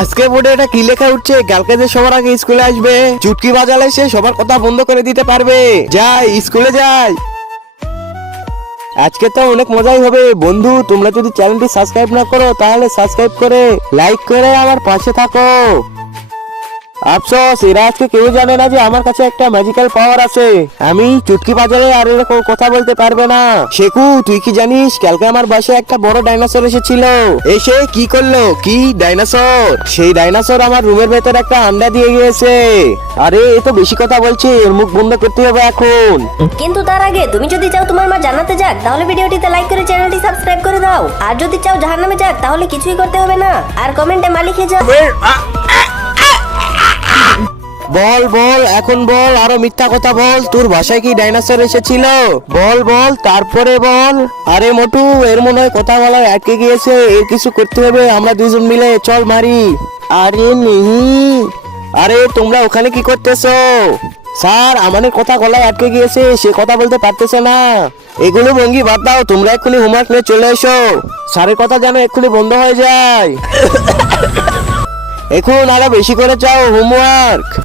আজকে বোর্ডে এটা কি লেখা উঠছে? কালকে যে সবার আগে স্কুলে আসবে, চুটকি বাজালে সে সবার কথা বন্ধ করে দিতে পারবে। যাই স্কুলে যাই। আজকে তো অনেক মজাই হবে বন্ধু। তোমরা যদি চ্যানেলটি সাবস্ক্রাইব না করো তাহলে সাবস্ক্রাইব করে লাইক করে আমার পাশে থাকো। আফসোস, এরা আজকে কেউ জানে না যে আমার কাছে একটা ম্যাজিক্যাল পাওয়ার আছে। আমি চুটকি বাজারে আর এরকম কথা বলতে পারবে না। শেখু, তুই কি জানিস কালকে আমার বাসায় একটা বড় ডাইনোসর এসেছিল। এসে কি করলো? কি ডাইনোসর? সেই ডাইনোসর আমার রুমের ভেতর একটা আন্ডা দিয়ে গিয়েছে। আরে এ তো বেশি কথা বলছে, এর মুখ বন্ধ করতে হবে এখন। কিন্তু তার আগে তুমি যদি চাও তোমার মা জান্নাতে যাক তাহলে ভিডিওটিতে লাইক করে চ্যানেলটি সাবস্ক্রাইব করে দাও। আর যদি চাও জাহান্নামে যাক তাহলে কিছুই করতে হবে না, আর কমেন্টে মা লিখে যাও। বল বল, এখন বল, আরো মিথ্যা কথা বল। তোর বাসায় কি ডাইনোসর এসেছিল? বল বল, তারপরে বল। আরে মোটু, এর মনে হয় কথা বলা আটকে গিয়েছে। এর কিছু করতে হবে, আমরা দুজন মিলে চল মারি। আরে মিহি, আরে তোমরা ওখানে কি করতেছো? স্যার, আমাদের কথা গলায় আটকে গিয়েছে, সে কথা বলতে পারতেছে না। এগুলো ভঙ্গি বাদ দাও, তোমরা এক্ষুনি হোমওয়ার্ক নিয়ে চলে এসো। স্যারের কথা যেন এক্ষুনি বন্ধ হয়ে যায়। এখন আরো বেশি করে চাও হোমওয়ার্ক।